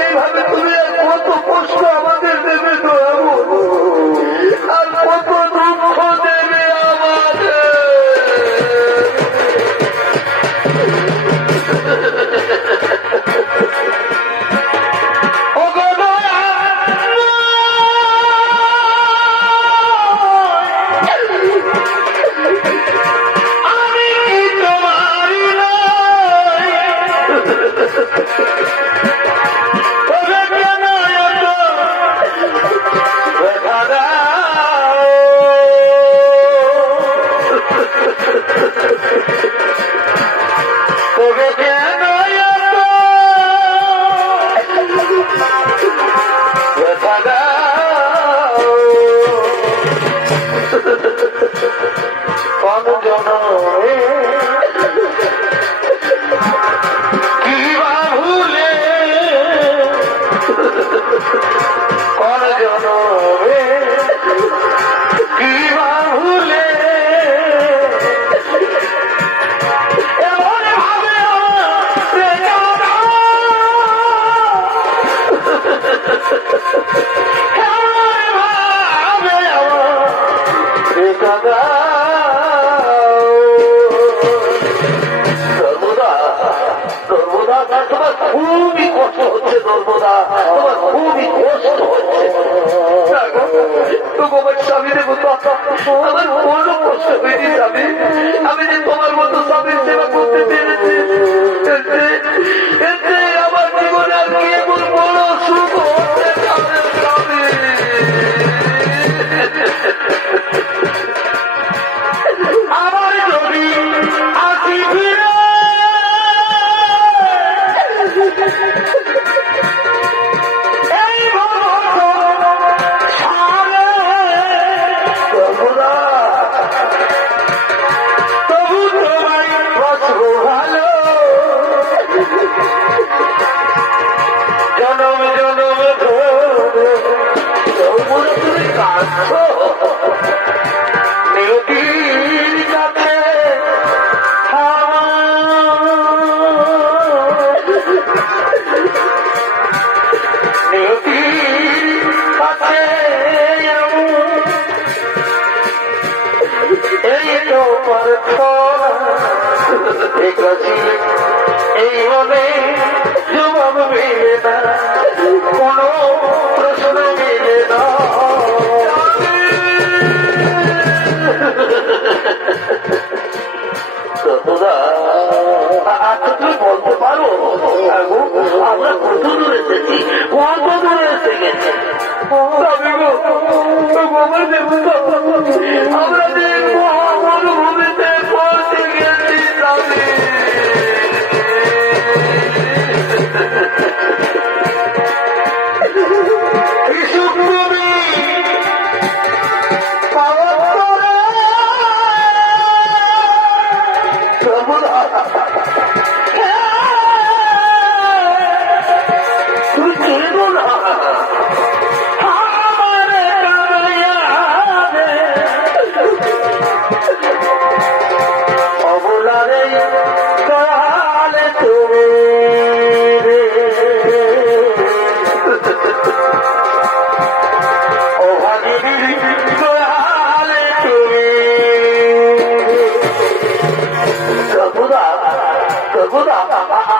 এইভাবে তুমি আর কত কষ্ট আমাদের দেবে তো আর কত দুঃখ দেবে আমাদের। খুবই কষ্ট হচ্ছে নর্মদা, তোমার খুবই কষ্ট হচ্ছে। তোমার স্বামীর মতো আমার কোনো কষ্ট হয়নি স্বামী। আমি যে তোমার মতো স্বামীর সেবা করতে পেরেছি এতে আমার জীবনে আর কি এমন বড় সুখ হচ্ছে স্বামী। আমার যদি আসি ফিরে এই মনে জবাব মেলে না, কোন প্রশ্ন মেলে না। আচ্ছা তুমি বলতে পারো আমরা কত দূরে এসেছি, কত দূরে এসে গেছি? আমরা দেখবো মরুভূমিতে পৌঁছে গেছি।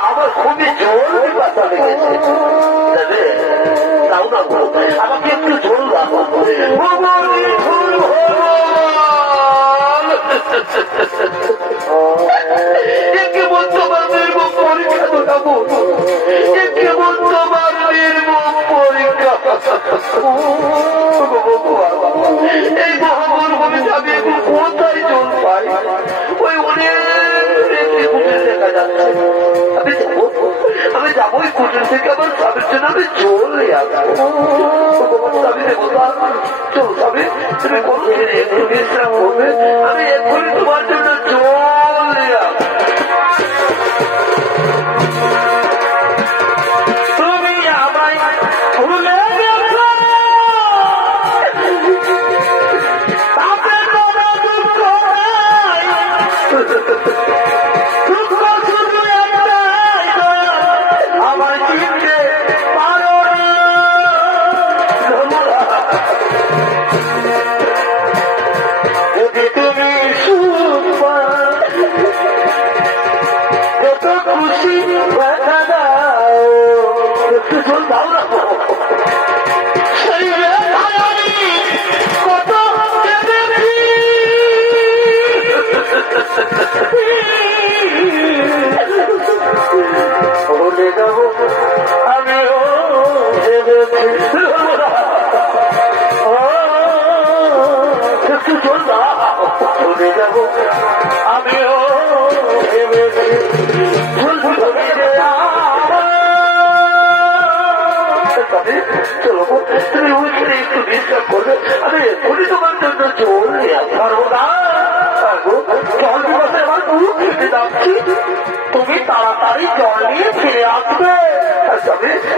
আমার খুবই জোর বাতা লেগেছে, তাও না আমাকে একটু ঝোল রাখো। কেবল তোমার নির্মম পরীক্ষা দেখাবো, কেবল তোমার নির্মম পরীক্ষা। এই মহামরুভূমি আমি এখন কোথায় জল পাই? ওই অনেক দেখা যাচ্ছে। আমি যাবো ওই কুটির থেকে আমার স্বামীর জন্য আমি জল নিয়ে আসবো। স্বামী দেবতা চলো স্বামী, তুমি কোনো একটু বিশ্রাম করবে, আমি এক্ষুনি তোমার জন্য জল নিয়ে আসবো। তুমি আমায় ভুলে গেছো, তাতে কোনো দুঃখ নাই, দুঃখ শুধু একটু চল না, চলে যাবো আমিও ভেবেছি চলো তুমি ওইখানে একটু বিশ্রাম করবে, আমি এখনই তোমার জন্য জল নিয়ে পারবো না। জল দিবসে আমার দুধ খেতে যাচ্ছি, তুমি তাড়াতাড়ি জল নিয়ে ফিরে আসবে।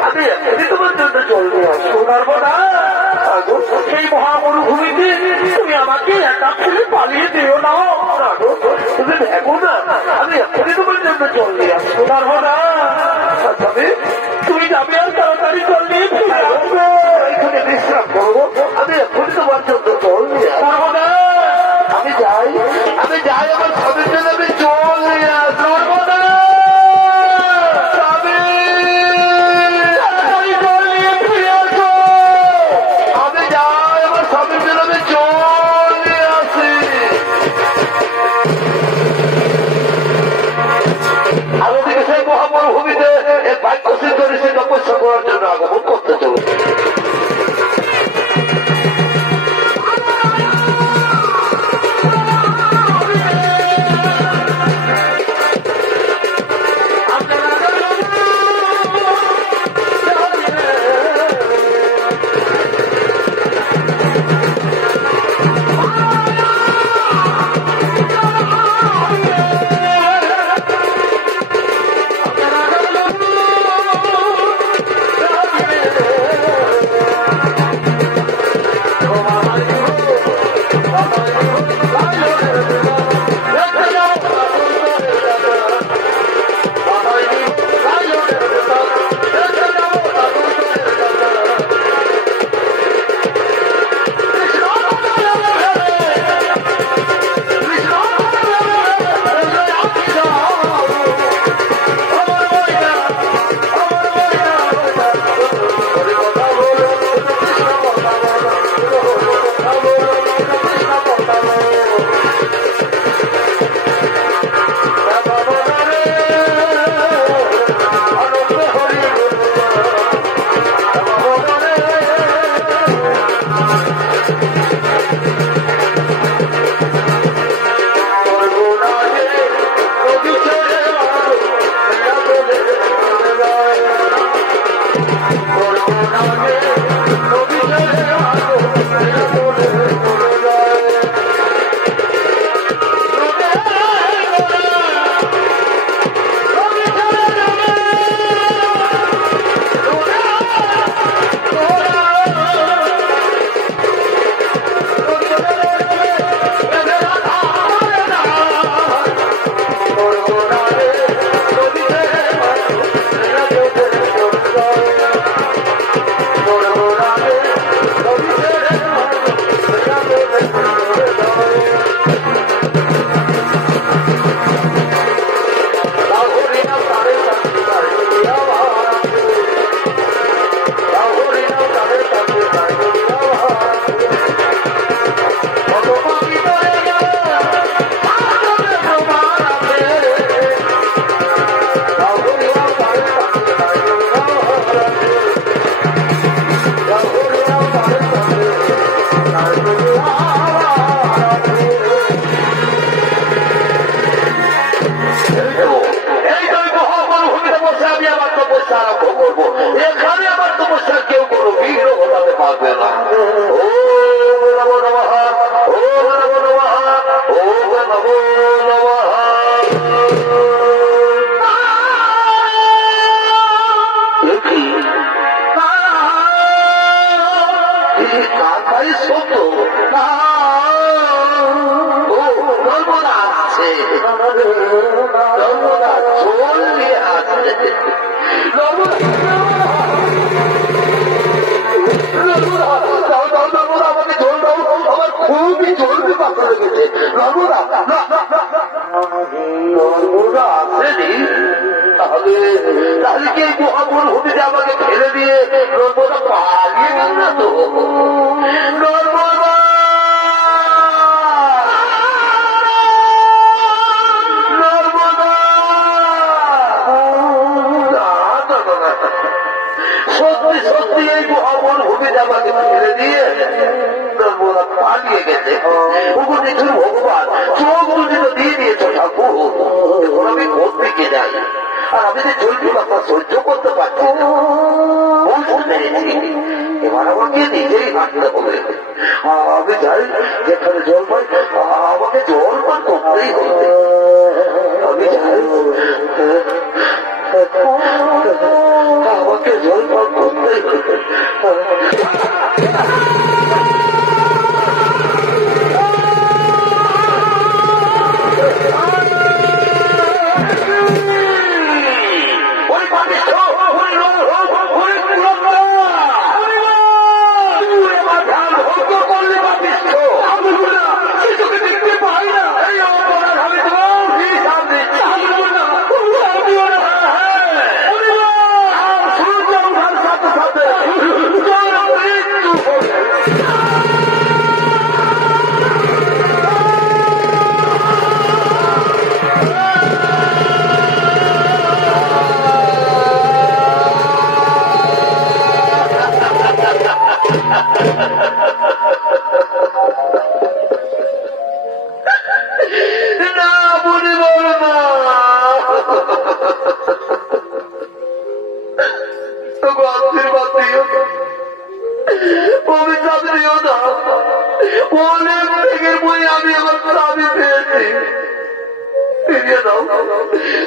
আমি এখনই তোমার জন্য জল নিয়ে আসবো পারবো না। সেই মহামরুভূমিতে তুমি আমাকে একা ছেলে পালিয়ে দিও না। তুমি দেখো না, আমি এখনই তোমার জন্য জল নিয়ে আসবো পারবো না। তুমি যাবে আর তাড়াতাড়ি জল নিয়ে ফিরে আসবে। এখানে বিশ্রাম করবো, আমি এখনই তোমার জন্য জল নিয়ে পারবো না। আমি যাই আমার স্বামীর জন্য আমি জল নিয়ে আসবো না। মহামরুভূমিতে এক বাক্য সিদ্ধ ঋষি তপস্যা করার জন্য আগমন করতে চলো। তাহলে কি মহামরুভূমিতে আমাকে ফেলে দিয়ে নর্মদা পালিয়ে গেল না তো? নর্মদা নর্মদা সত্য সত্যি সত্যি এই মহামন ভূমিতে আমাকে ছেড়ে দিয়ে নর্মদা পালিয়ে গেছে। নিঠুর ভগবান, চোখ দুটি তো দিয়ে দিয়েছ ঠাকুর, এখন আমি কোন দিকে যাই? আর আমি যে জলটি বাপা সহ্য করতে পারছি না, বুঝতে পেরেছি এবার আমাকে নিজেই হাঁটতে হবে। আমি যাই যেখানে জল পাই, আমাকে জল পান করতেই হবে। আমি যাই, আমাকে জল পান করতেই হবে।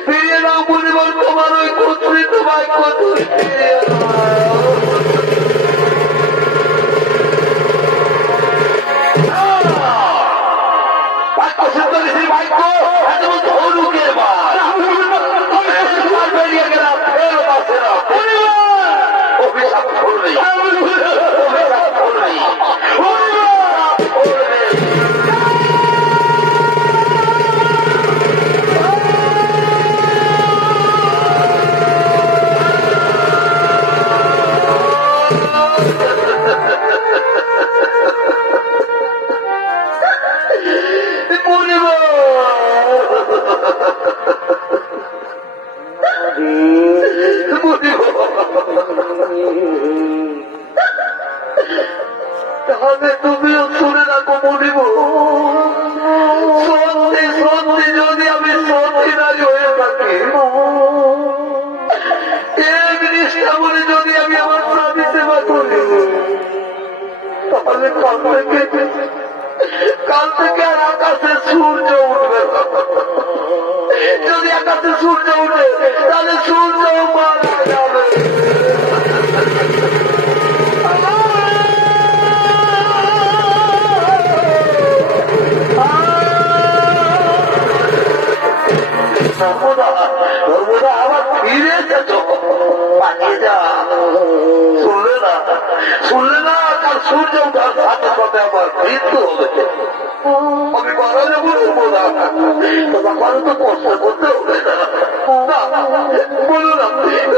ফিরিয়ে দাও পরিবার, তোমার ওই কুৎসিত ভাগ্য ফিরিয়ে বেরিয়ে গেলাম, ফেরত আসে না। অভিশাপ করবে, অভিশাপ করবে। তাহলে তুমিও শুনে রাখো মনিব, সত্যি সত্যি যদি আমি সত্যি নারী হয়ে থাকি, এই জিনিসটা বলে যদি আমি আমার স্বামী সেবা করি, তাহলে কাল থেকে আর আকাশে সূর্য উঠবে। যদি আকাশে সূর্য উঠে তাহলে সূর্য মারা যাবে। নর্মদা আবার ফিরে এসেছ, পালিয়ে যা। শুনলে না কাল সূর্য উঠার সাথে সাথে আমার মৃত্যু হবে। আমি মারা যাবো নর্মদা, তোমার তো কষ্ট করতে হবে না। বলো না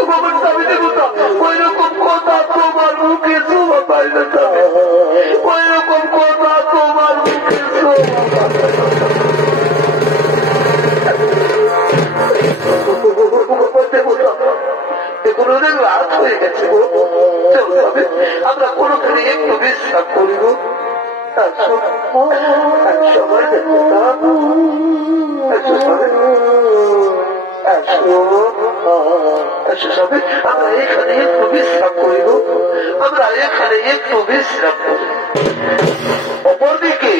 তোমার স্বামীতে কথা, ওই রকম কথা তোমার মুখে শোভা পায় না, ওই রকম কথা তোমার মুখে শোভা পায় না। এখন অনেক রাত হয়ে গেছে, আমরা কোনোখানে একটু বিশ্রাম করিব। সবাই আমরা এখানে একটু বিশ্রাম করিব, আমরা এখানে একটু বিশ্রাম করি। অপরদিকে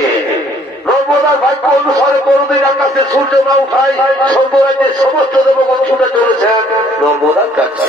নর্মদার ভাগ্য অনুসারে কোনদিন আকাশে সূর্য না উঠায় সর্বরাজ্যের সমস্ত দেবগণ ছুটে চলেছেন নর্মদার কাছে।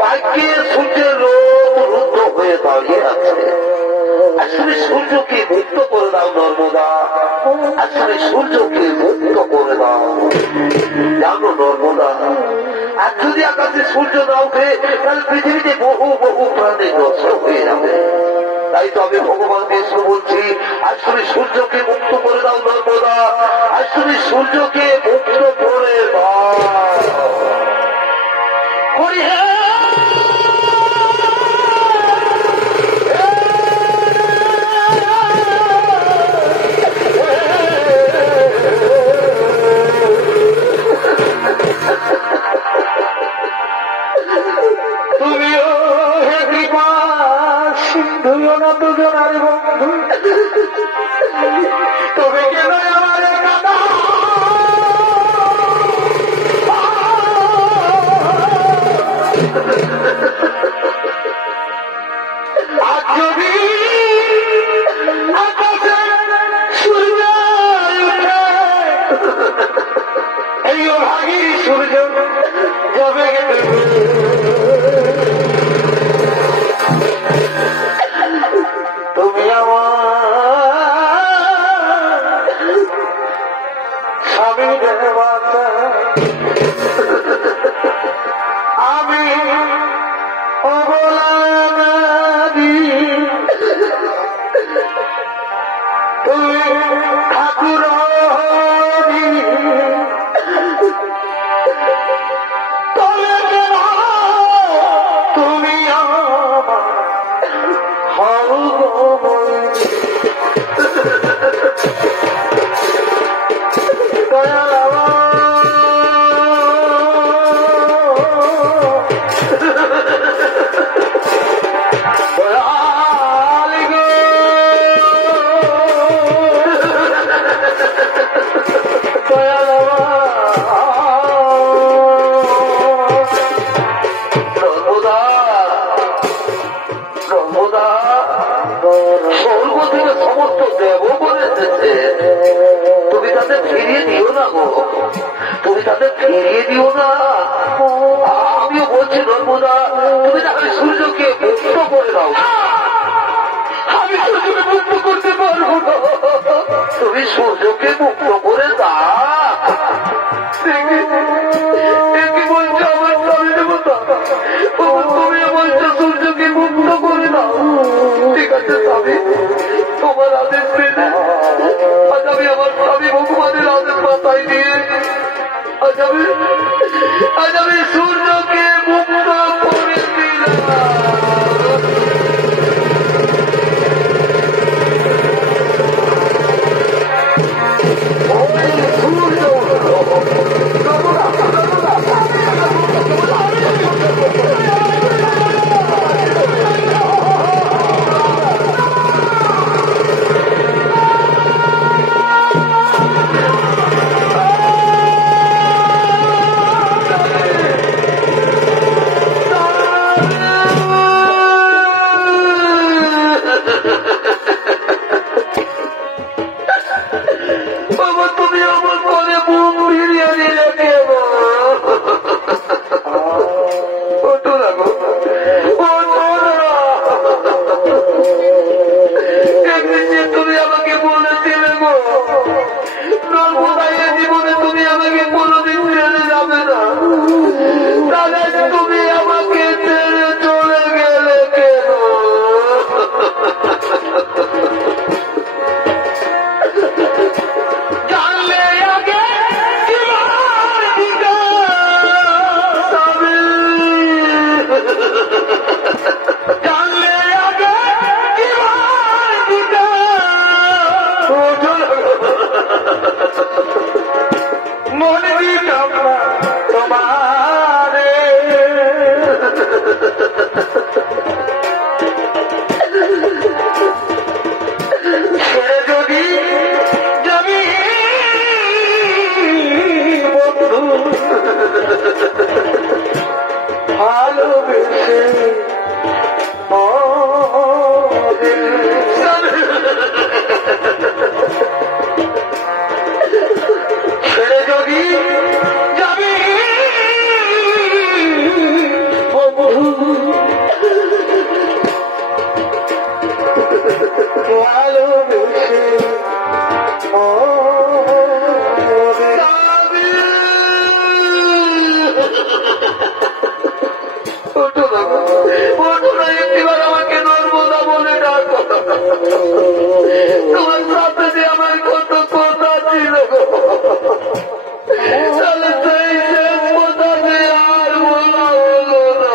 ভাগ্যে সূর্যের লোক রুদ্র হয়ে দাঁড়িয়ে আছে। আসলে সূর্যকে মুক্ত করে দাও নর্মদা, আসলে সূর্যকে মুক্ত করে দাও। জানো নর্মদা, আর যদি আকাশে সূর্য না উঠে তাহলে পৃথিবীতে বহু বহু প্রাণী নষ্ট হয়ে যাবে। তাই তো আমি ভগবান বিষ্ণু বলছি, আসলে সূর্যকে মুক্ত করে দাও নর্মদা, আসলে সূর্যকে মুক্ত করে দাও। হরি তুমিও হে কৃপা সিন্ধু না দুজনার বন্ধু, তবে কেন আমার কাদা আজ যদি আকাশে সূর্য উঠে, এই ভাগী সূর্য যাবে তুমি আমার স্বামী দেবতা, আমি অবলা নদী, তুমি ঠাকুর তুমি আমার স্বর্গ থেকে সমস্ত দেবগণ এসেছে, তুমি তাদের ফিরিয়ে দিও না গো, তুমি তাদের ফিরিয়ে দিও না। আমিও বলছি নর্মদা, তুমি তাহলে সূর্যকে মুক্ত করে দাও। আমি সূর্যকে মুক্ত করতে পারবো না, তুমি সূর্যকে মুক্ত করে দাও। বলছো আমার স্বামী দেবতা, তুমি বলছো সূর্যকে মুক্ত করে দাও। ঠিক আছে স্বামী, তোমার আদেশ পেলে আজ আমি আমার স্বামী ভগবানের আদেশ মাথায় দিয়ে আজ আমি সূর্যকে মুক্ত করে দিলাম। তোমার সাথে যে আমার কত কথা ছিল, তাহলে সেই শেষ কথা যে আর বলা হলো না।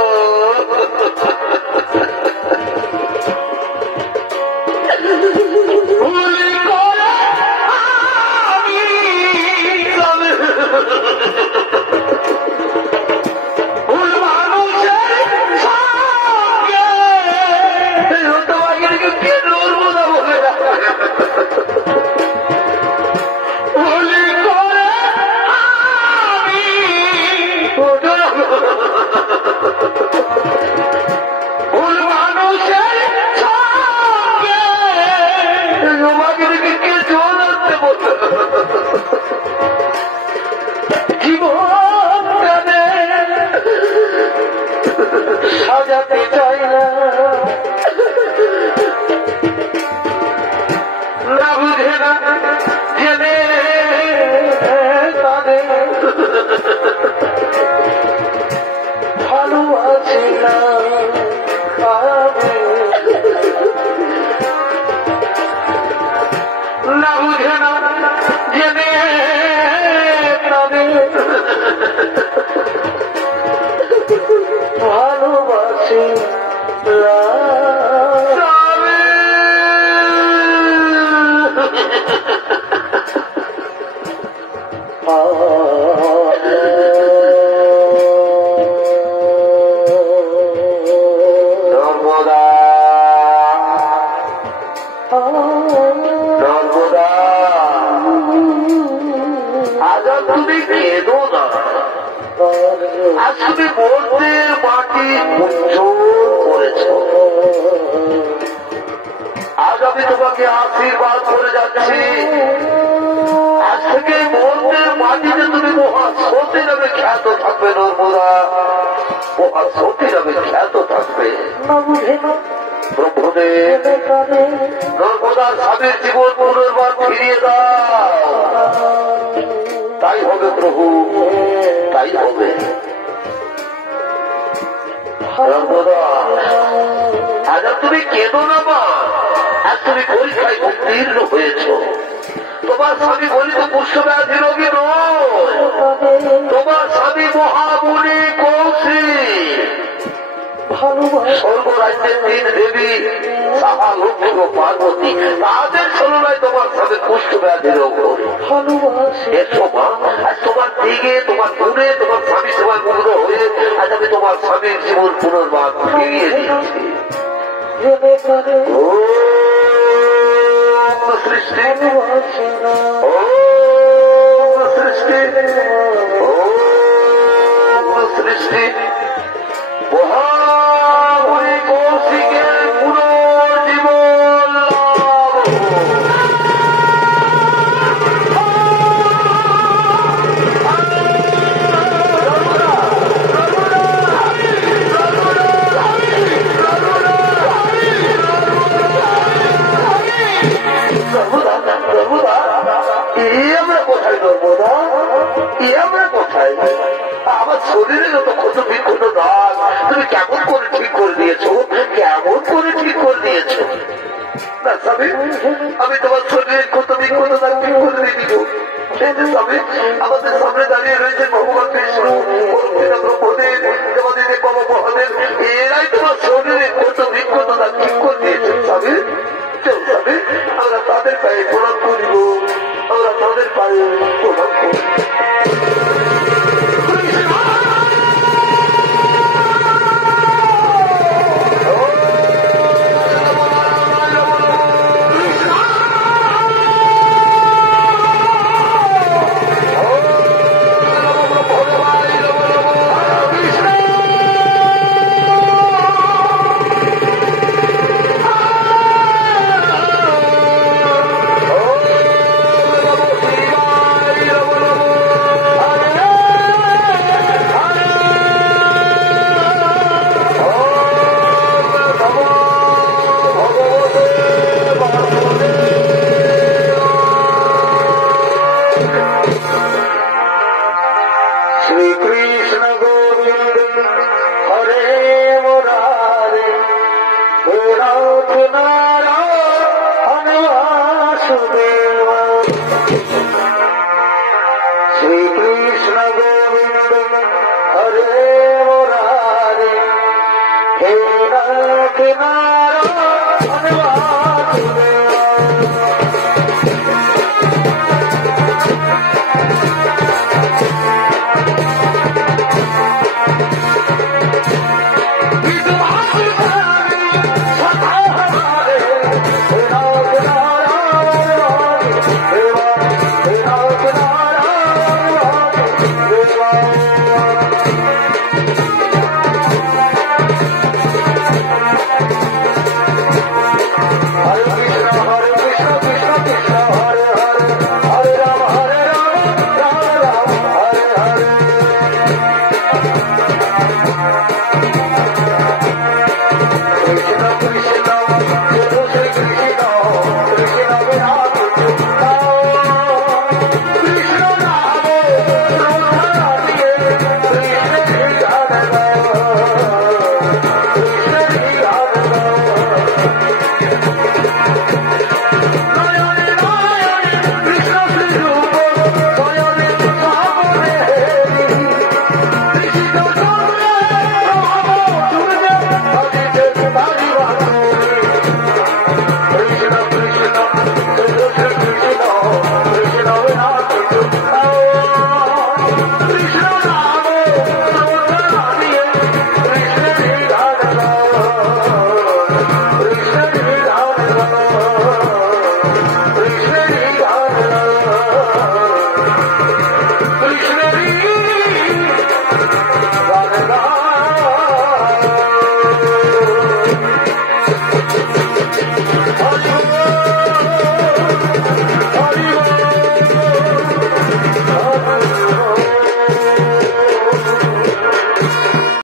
সাজাতে চাই না, না বুঝে না জেনে তাদের ভালো আছে না, না বুঝে না জেনে তাদের ভালোবাসি নর্মদা, নর্মদা, আজ তুমি কেঁদো না, আজ তুমি মন্দির মাটি উজ্জ্বল করেছ, আজ আমি তোমাকে আশীর্বাদ করে যাচ্ছি। আজ থেকে মন্দির মাটিতে তুমি মহাসতী নামে খ্যাত থাকবে নর্মদা, মহাসতী নামে খ্যাত থাকবে। প্রভুদেব নর্মদার স্বামীর জীবন পুনর্বার ফিরিয়ে দাও। তাই হবে প্রভু, তাই হবে। নর্মদা, আজ তুমি কেঁদো না মা, আজ তুমি পরীক্ষায় উত্তীর্ণ হয়েছ। তোমার স্বামী বলিত পুষ্পব্যাধি রোগী নয়, তোমার স্বামী মহামুনি কৌশিক, স্বর্গরাজ্যের তিন দেবী সাহা লক্ষ্মী ও পার্বতী, তাদের ছলনায় তোমার স্বামী পুষ্পব্যাধি রোগ। এসো মা, আজ তোমার দিকে, তোমার গুণে, তোমার স্বামী সেবায় মুগ্ধ হয়ে আজ আমি তোমার স্বামীর জীবন পুনর্বার ফিরিয়ে দিয়েছি। সৃষ্টি সৃষ্টি মহামুনি কৌশিকের পুনর্জীবন কোথায় নর্মদা, আমরা কোথায়? আমার শরীরে যত ক্ষত বিক্ষত দাগ তুমি কেমন করে ঠিক করে দিয়েছো, কেমন করে ঠিক করে দিয়েছো? না স্বামী, আমি তোমার শরীরের ক্ষত বিক্ষত দাগ ঠিক করে দিয়ে দিব। আমাদের সামনে দাঁড়িয়ে রয়েছে ভগবান কৃষ্ণ, ব্রহ্মদেব, দেবাদিদেব, বাবা মহাদেব, এরাই তোমার শরীরে ক্ষত বিক্ষত দাগ ঠিক করে দিয়েছে। স্বামী চল স্বামী, আমরা তাদের পায়ে প্রণাম করিব, আমরা তাদের পায়ে প্রণাম করিব। Hare Murari, Murari Nara. Bye.